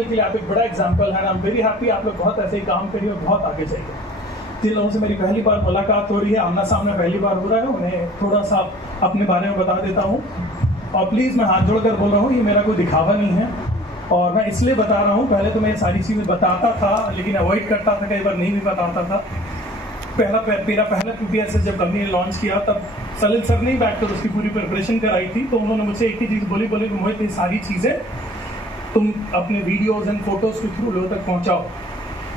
Testimonial के लिए आप एक बड़ा एग्जाम्पल है। आई एम वेरी हैप्पी, आप लोग बहुत ऐसे ही काम करिए और बहुत आगे जाइए। जिन लोगों से मेरी पहली बार मुलाकात हो रही है, आमना सामना पहली बार हो रहा है, उन्हें थोड़ा सा अपने बारे में बता देता हूँ। और प्लीज़ मैं हाथ जोड़कर बोल रहा हूँ, ये मेरा कोई दिखावा नहीं है और मैं इसलिए बता रहा हूँ, पहले तो मैं सारी चीज़ें बताता था लेकिन अवॉइड करता था, कई बार नहीं भी बताता था। मेरा पहला PPSS जब कंपनी ने लॉन्च किया तब सलिल सर ने बैठकर उसकी पूरी प्रिपरेशन कराई थी, तो उन्होंने मुझे एक ही चीज़ बोली मोहित, ये सारी चीज़ें तुम अपने वीडियोज़ एंड फोटोज़ के थ्रू लोगों तक पहुँचाओ।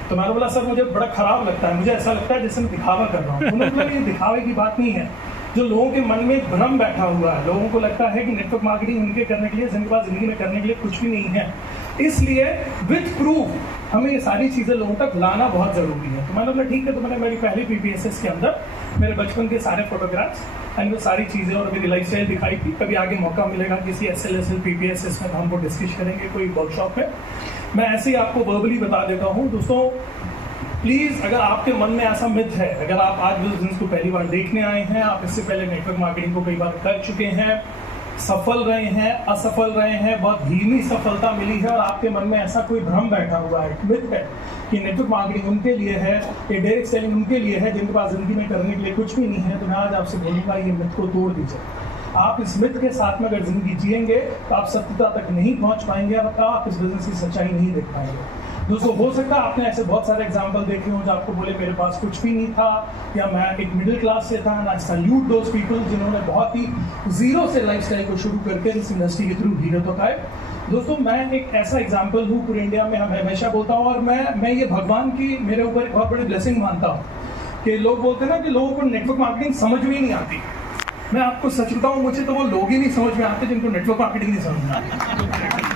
तो मैंने बोला सर मुझे बड़ा ख़राब लगता है, मुझे ऐसा लगता है जैसे मैं दिखावा कर रहा हूँ। उन्होंने बोला ये दिखावे की बात नहीं है, जो लोगों के मन में एक भ्रम बैठा हुआ है, लोगों को लगता है कि नेटवर्क मार्केटिंग उनके करने के लिए, जिनके पास ज़िंदगी में करने के लिए कुछ भी नहीं है। इसलिए विद प्रूफ हमें ये सारी चीज़ें लोगों तक लाना बहुत ज़रूरी है। तो मैंने बोला ठीक है, तो मैंने मेरी पहली PPSS के अंदर मेरे बचपन के सारे फोटोग्राफ्स एंड वो सारी चीज़ें और मेरी लाइफ स्टाइल दिखाई थी। कभी आगे मौका मिलेगा किसी SLSL PPSS में, हम वो डिस्कस करेंगे कोई वर्कशॉप में। मैं ऐसे ही आपको वर्बली बता देता हूँ। दोस्तों प्लीज़, अगर आपके मन में ऐसा मिथ है, अगर आप आज बिजनेस को पहली बार देखने आए हैं, आप इससे पहले नेटवर्क मार्केटिंग को कई बार कर चुके हैं, सफल रहे हैं, असफल रहे हैं, बहुत धीमी सफलता मिली है और आपके मन में ऐसा कोई भ्रम बैठा हुआ है, मिथ है कि नेटवर्क मार्केटिंग उनके लिए है, ये डायरेक्ट सेलिंग उनके लिए है जिनके पास जिंदगी में करने के लिए कुछ भी नहीं है, तो मैं आज आपसे बोलूँगा ये मिथ को तोड़ दीजिए। आप इस मिथ के साथ में अगर जिंदगी जिएंगे तो आप सत्यता तक नहीं पहुँच पाएंगे और आप इस बिजनेस की सच्चाई नहीं देख पाएंगे। दोस्तों हो सकता है आपने ऐसे बहुत सारे एग्जाम्पल देखे हो जो आपको बोले मेरे पास कुछ भी नहीं था या मैं एक मिडिल क्लास से था। आई सैल्यूट दोज पीपल जिन्होंने बहुत ही जीरो से लाइफस्टाइल को शुरू करके इस इंडस्ट्री के थ्रू हीरो तक आए। दोस्तों मैं एक ऐसा एग्जाम्पल हूँ पूरे इंडिया में, हम हमेशा बोलता हूँ और मैं ये भगवान की मेरे ऊपर बहुत बड़ी ब्लेसिंग मानता हूँ कि लोग बोलते हैं ना कि लोगों को नेटवर्क मार्केटिंग समझ भी नहीं आती। मैं आपको सच बताऊँ, मुझे तो वो लोग ही नहीं समझ में आते जिनको नेटवर्क मार्केटिंग नहीं समझ में आती।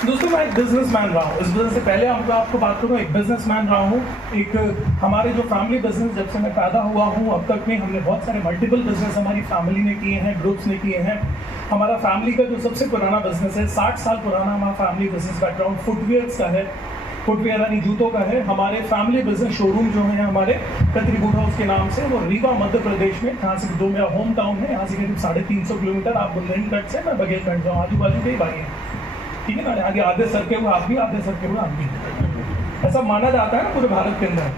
दोस्तों मैं एक बिजनेसमैन रहा हूँ, इस बिजनेस से पहले आपको बात करूँ, एक बिजनेसमैन रहा हूँ। एक हमारे जो फैमिली बिजनेस जब से मैं पैदा हुआ हूँ अब तक में हमने बहुत सारे मल्टीपल बिजनेस हमारी फैमिली ने किए हैं, ग्रुप्स ने किए हैं। हमारा फैमिली का जो सबसे पुराना बिजनेस है, 60 साल पुराना हमारा फैमिली बिजनेस बैकग्राउंड फुटवेयर्स का है, फुटवेयर यानी जूतों का है। हमारे फैमिली बिजनेस शोरूम जो है हमारे कतरी बूट हाउस के नाम से, वो रीवा मध्य प्रदेश में, जहाँ से जो मेरा होम टाउन है, यहाँ से करीब 350 किलोमीटर। आप बुंदेलखंड से, मैं बघेलखंड जाऊँ, आजू बाजू कई बारी है, ठीक है ना। आगे आधे सर के हुए आप भी, आधे सर के हुए आप भी, ऐसा माना जाता है ना पूरे भारत के अंदर।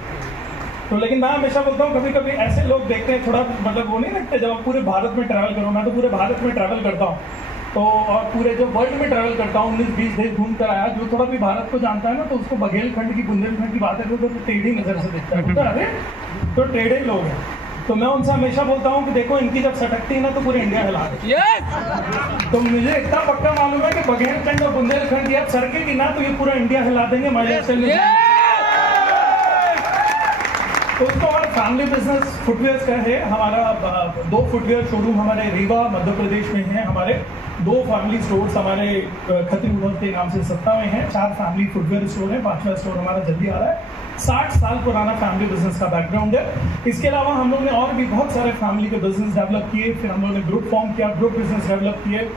तो लेकिन मैं हमेशा बोलता हूँ, कभी कभी ऐसे लोग देखते हैं थोड़ा मतलब वो नहीं लगते, जब आप पूरे भारत में ट्रैवल करो, मैं तो पूरे भारत में ट्रैवल करता हूँ तो, और पूरे जो वर्ल्ड में ट्रैवल करता हूँ, 19-20 देश घूम कर आया। जो थोड़ा भी भारत को जानता है ना, तो उसको बघेलखंड की बुंदेलखंड की बात है तो टेढ़ी नजर से देखता है, तो अरे तो टेढ़े लोग हैं। तो मैं उनसे हमेशा बोलता हूँ कि देखो इनकी जब सटकती है ना तो पूरे इंडिया हिला देती है। तो मुझे इतना पक्का मालूम है कि बघेलखंड और बुंदेलखंड की अब सड़केगी ना तो ये पूरा इंडिया हिला देंगे मजे से। तो उसको हमारा फैमिली बिजनेस फुटवेयर का है। हमारा 2 फुटवेयर शोरूम हमारे रीवा मध्य प्रदेश में है, हमारे 2 फैमिली स्टोर्स हमारे खतरी बूट के नाम से सत्ता में है, 4 फैमिली फुटवेयर स्टोर है, 5वां स्टोर हमारा जल्दी आ रहा है। 60 साल पुराना फैमिली बिजनेस का बैकग्राउंड है। इसके अलावा हम लोग ने और भी बहुत सारे फैमिली के बिजनेस डेवलप किए, फिर हम लोग ने ग्रुप फॉर्म किया, ग्रुप बिजनेस डेवलप किए।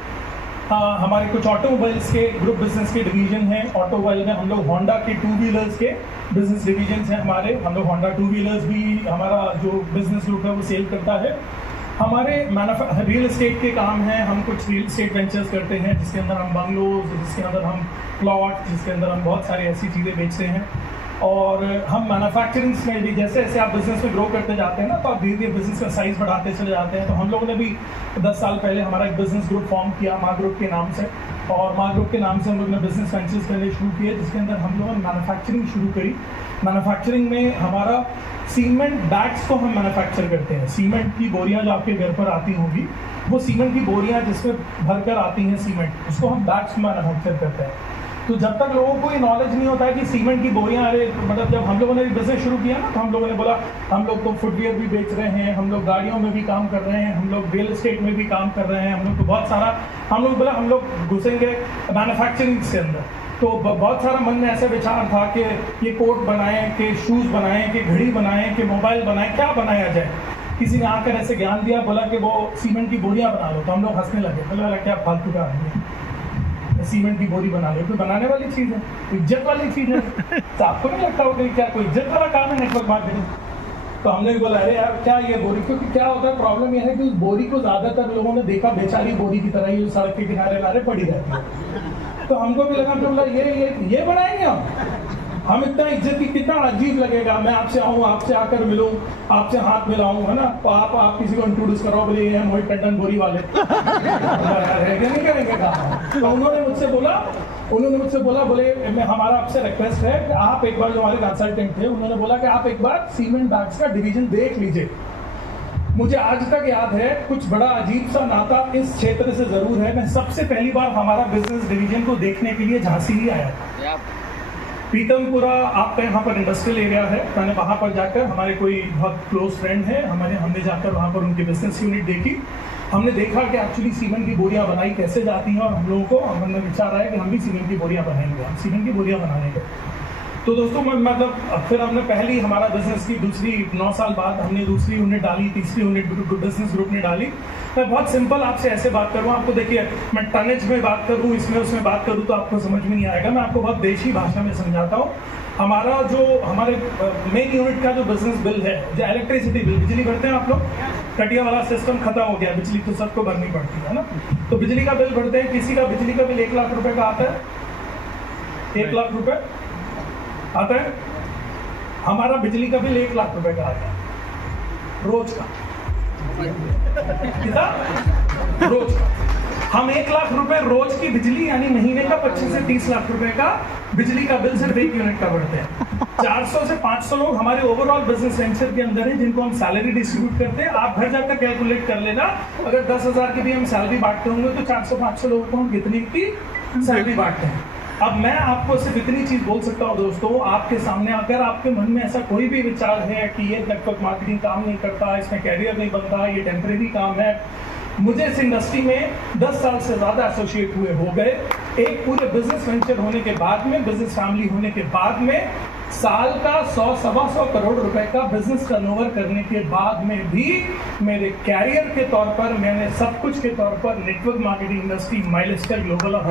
हमारे कुछ ऑटोमोबाइल्स के ग्रुप बिजनेस के डिवीजन हैं। ऑटोमोबाइल में हम लोग होंडा के 2 व्हीलर्स के बिजनेस डिवीजन हैं हमारे। हम लोग होंडा 2 व्हीलर्स भी हमारा जो बिजनेस ग्रुप है वो सेल करता है। हमारे रियल एस्टेट के काम हैं, हम कुछ रियल एस्टेट वेंचर्स करते हैं जिसके अंदर हम बंगलोज, जिसके अंदर हम प्लॉट, जिसके अंदर हम बहुत सारी ऐसी चीज़ें बेचते हैं। और हम मैन्युफैक्चरिंग में भी, जैसे जैसे आप बिजनेस में ग्रो करते जाते हैं ना तो आप धीरे धीरे बिजनेस का साइज बढ़ाते चले जाते हैं। तो हम लोगों ने भी 10 साल पहले हमारा एक बिजनेस ग्रुप फॉर्म किया माँ ग्रुप के नाम से, और माँ ग्रुप के नाम से हम लोग ने बिजनेस वेंचर्स करने शुरू किए जिसके अंदर हम लोगों ने मैन्युफैक्चरिंग शुरू करी। मैन्युफैक्चरिंग में हमारा सीमेंट बैग्स को हम मैन्युफैक्चर करते हैं। सीमेंट की बोरियां जो आपके घर पर आती होंगी, वो सीमेंट की बोरियां जिसमें भरकर आती हैं सीमेंट, उसको हम बैग्स में मैन्युफैक्चर करते हैं। तो जब तक लोगों को ये नॉलेज नहीं होता है कि सीमेंट की बोरियां, अरे मतलब जब हम लोगों ने बिजनेस शुरू किया ना तो हम लोगों ने बोला हम लोग तो फुटवेयर भी बेच रहे हैं, हम लोग गाड़ियों में भी काम कर रहे हैं, हम लोग रियल एस्टेट में भी काम कर रहे हैं, हम लोग तो बहुत सारा, हम लोग बोला हम लोग घुसेंगे मैन्युफैक्चरिंग के अंदर। तो बहुत सारा मन में ऐसा विचार था कि ये कोट बनाएं, कि शूज़ बनाएं, कि घड़ी बनाएं, कि मोबाइल बनाएं, क्या बनाया जाए। किसी ने आकर ऐसे ज्ञान दिया, बोला कि वो सीमेंट की बोरियां बना लो, तो हम लोग हंसने लगे, बोला क्या फालतू का है, सीमेंट की बोरी बना लो, तो बनाने वाली चीज़ है, इज्जत वाली चीज़ है। तो आपको नहीं लगता हो कि क्या कोई इज्जत वाला काम है नेटवर्क मार्केटिंग? तो हमने भी बोला अरे यार क्या ये बोरी, क्योंकि क्या होता है, प्रॉब्लम यह है कि उस बोरी को ज़्यादातर लोगों ने देखा बेचारी बोरी की तरह ही सड़क के किनारे नारे पड़ी रहती है। तो हमको भी लगा, बोला ये बनाएंगे हम इतना इज्जत की, कितना अजीब लगेगा। मैं आपसे आऊँ, आपसे आकर मिलूँ, आपसे हाथ मिलाऊँ, है ना, तो आप किसी को इंट्रोड्यूस करो, बोले ये मोहित टंडन बोरी वाले नहीं करेंगे काम। तो उन्होंने मुझसे बोला बोले मैं हमारा आपसे रिक्वेस्ट है कि आप एक बार, जो हमारे कंसल्टेंट थे, उन्होंने बोला कि आप एक बार सीमेंट बैग्स का डिवीजन देख लीजिए। मुझे आज तक याद है, कुछ बड़ा अजीब सा नाता इस क्षेत्र से जरूर है। मैं सबसे पहली बार हमारा बिजनेस डिवीजन को देखने के लिए झांसी ही आया था। पीतमपुरा आपका यहाँ पर इंडस्ट्रियल एरिया है, मैंने वहाँ पर जाकर, हमारे कोई बहुत क्लोज फ्रेंड है हमने जाकर वहाँ पर उनकी बिजनेस यूनिट देखी। हमने देखा कि एक्चुअली सीमेंट की बोरियां बनाई कैसे जाती हैं, और हम लोगों को हमने विचार आया कि हम भी सीमेंट की बोरियां बनाएंगे, हम सीमेंट की बोरियां बनाएंगे। तो दोस्तों मतलब फिर हमने पहली हमारा बिजनेस की दूसरी 9 साल बाद हमने दूसरी यूनिट डाली, तीसरी यूनिट बिजनेस ग्रुप ने डाली। मैं बहुत सिंपल आपसे ऐसे बात करूँ, आपको देखिए मैं टनेज में बात करूँ, इसमें उसमें बात करूँ तो आपको समझ में नहीं आएगा। मैं आपको बहुत देशी भाषा में समझाता हूँ। हमारे मेन यूनिट का जो बिजनेस बिल है, जो इलेक्ट्रिसिटी बिल, बिजली भरते हैं आप लोग, कटिया वाला सिस्टम खत्म हो गया, बिजली तो सबको भरनी पड़ती है ना। तो बिजली का बिल भरते हैं, किसी का बिजली का बिल 1 लाख रुपए का आता है, 1 लाख रुपए आता है। हमारा बिजली का बिल 1 लाख रुपए का आता है रोज का, कितना रोज का। हम 1 लाख रुपए रोज की बिजली, यानी महीने का 25 से 30 लाख रुपए का बिजली का बिल सिर्फ एक यूनिट का भरते हैं। 400 से 500 लोग हमारे ओवरऑल बिजनेस वेंचर के अंदर हैं, जिनको हम सैलरी डिस्ट्रीब्यूट करते हैं। आप घर जाकर कैलकुलेट कर लेना, अगर 10,000 की भी हम सैलरी बांटते होंगे तो 400-500 लोगों को हम कितनी की सैलरी बांटते हैं। अब मैं आपको सिर्फ इतनी चीज बोल सकता हूँ दोस्तों, आपके सामने, अगर आपके मन में ऐसा कोई भी विचार है कि ये नेटवर्क मार्केटिंग काम नहीं करता, इसमें कैरियर नहीं बनता, ये टेम्परेरी काम है, मुझे इस इंडस्ट्री में 10 साल से ज्यादा एसोसिएट हुए हो गए। एक पूरे बिजनेस वेंचर होने के बाद में, बिजनेस फैमिली होने के बाद में, साल का 100-125 करोड़ रुपए का बिजनेस टर्नओवर करने के बाद में भी मेरे कैरियर के तौर पर, मैंने सब कुछ के तौर पर नेटवर्क मार्केटिंग इंडस्ट्री, माइलस्टार ग्लोबल और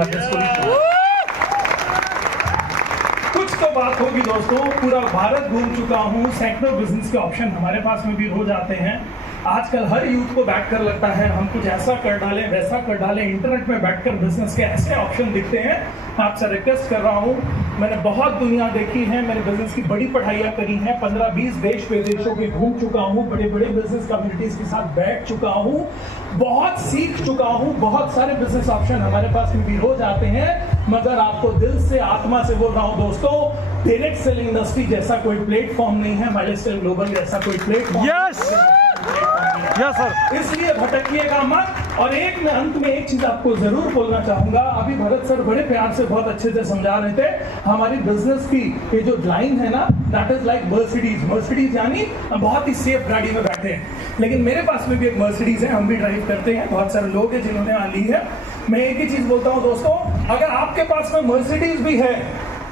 कुछ तो बात होगी दोस्तों। पूरा भारत घूम चुका हूँ, सैकड़ों बिजनेस के ऑप्शन हमारे पास में भी हो जाते हैं। आजकल हर यूथ को बैठ कर लगता है हम कुछ ऐसा कर डालें, वैसा कर डालें, इंटरनेट में बैठकर बिजनेस के ऐसे ऑप्शन दिखते हैं। आपसे रिक्वेस्ट कर रहा हूँ, मैंने बहुत दुनिया देखी है, मैंने बिजनेस की बड़ी पढ़ाइयाँ करी हैं, 15-20 देश विदेशों के घूम चुका हूँ, बड़े बड़े बिजनेस कम्युनिटीज के साथ बैठ चुका हूँ, बहुत सीख चुका हूँ। बहुत सारे बिजनेस ऑप्शन हमारे पास में भी हो जाते हैं, मगर आपको दिल से, आत्मा से बोल रहा हूँ दोस्तों, डायरेक्ट सेलिंग इंडस्ट्री जैसा कोई प्लेटफॉर्म नहीं है, माइलस्टार ग्लोबल जैसा कोई प्लेटफॉर्म। Yes sir. इसलिए भटकिएगा मत। और एक मैं अंत में एक चीज आपको जरूर बोलना चाहूंगा। अभी भरत सर बड़े प्यार से बहुत अच्छे से समझा रहे थे हमारी बिजनेस की ये जो लाइन है ना, दैट इज लाइक मर्सिडीज, यानी हम बहुत ही सेफ गाड़ी में बैठे हैं। लेकिन मेरे पास में भी एक मर्सिडीज है, हम भी ड्राइव करते हैं, बहुत सारे लोग हैं जिन्होंने यहाँ ली है। मैं एक ही चीज बोलता हूँ दोस्तों, अगर आपके पास में मर्सिडीज भी है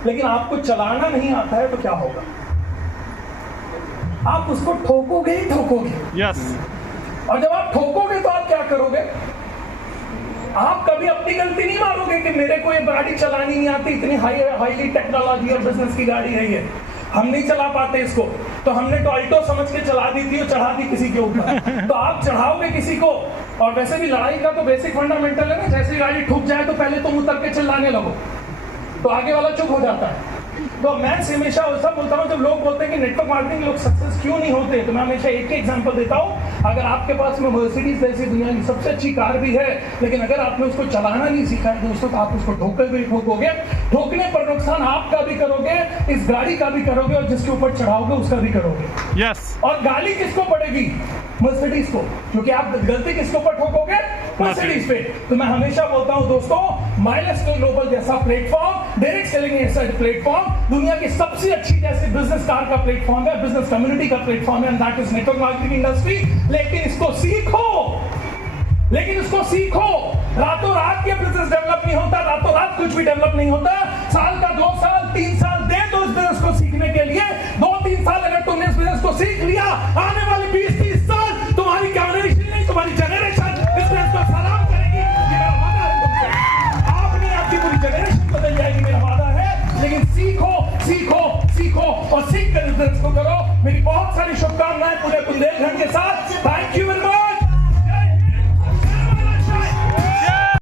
लेकिन आपको चलाना नहीं आता है तो क्या होगा? आप उसको ठोकोगे ही ठोकोगे। यस। और जब आप ठोकोगे तो आप क्या करोगे? आप कभी अपनी गलती नहीं मानोगे कि मेरे को ये गाड़ी चलानी नहीं आती, इतनी हाईली टेक्नोलॉजी और बिजनेस की गाड़ी है ये, हम नहीं चला पाते इसको, तो हमने तो अल्टो समझ के चला दी थी और चढ़ा दी किसी के ऊपर। तो आप चढ़ाओगे किसी को। और वैसे भी लड़ाई का तो बेसिक फंडामेंटल है ना, जैसे गाड़ी ठुक जाए तो पहले तुम उतर के चिल्लाने लगो तो आगे वाला चुप हो जाता है। तो मैं हमेशा सब बोलता हूँ, जब लोग बोलते हैं कि नेटवर्क मार्केटिंग लोग सक्सेस क्यों नहीं होते, तो मैं हमेशा एक ही एग्जांपल देता हूँ। अगर आपके पास में मर्सिडीज जैसी दुनिया की सबसे अच्छी कार भी है, लेकिन अगर आपने उसको चलाना नहीं सीखा है दोस्तों, तो आप उसको ठोकोगे। ठोकने पर नुकसान आपका भी करोगे, इस गाड़ी का भी करोगे, और जिसके ऊपर चढ़ाओगे उसका भी करोगे। यस। और गाली किसको पड़ेगी? मर्सिडीज को, क्योंकि आप गलती किसके ऊपर ठोकोगे? मर्सिडीज पे। तो मैं हमेशा बोलता हूं दोस्तों, माइलस्टार ग्लोबल जैसा प्लेटफॉर्म, डायरेक्ट सेलिंग जैसा प्लेटफॉर्म दुनिया की सबसे अच्छी जैसे बिजनेस कार का प्लेटफॉर्म है, बिजनेस कम्युनिटी का प्लेटफॉर्म है, that is network marketing industry. लेकिन इसको सीखो। रातों रात ये बिजनेस डेवलप नहीं होता, रातों रात कुछ भी डेवलप नहीं होता। साल का 2 साल 3 साल दे दो इस बिजनेस को सीखने के लिए। 2-3 साल अगर तुमने इस बिजनेस को सीख लिया, आने वाले 20-30 साल तुम्हारी जनरेशन नहीं, तुम्हारी जनरेशन इस बिजनेस को सलाम करेगी। मेरा वादा है तुमसे, आपने आपकी पूरी जनरेशन बदल जाएगी, मेरा वादा है। लेकिन सीखो और सीख कर इस बिजनेस को करो। मेरी बहुत सारी शुभकामनाएं पूरे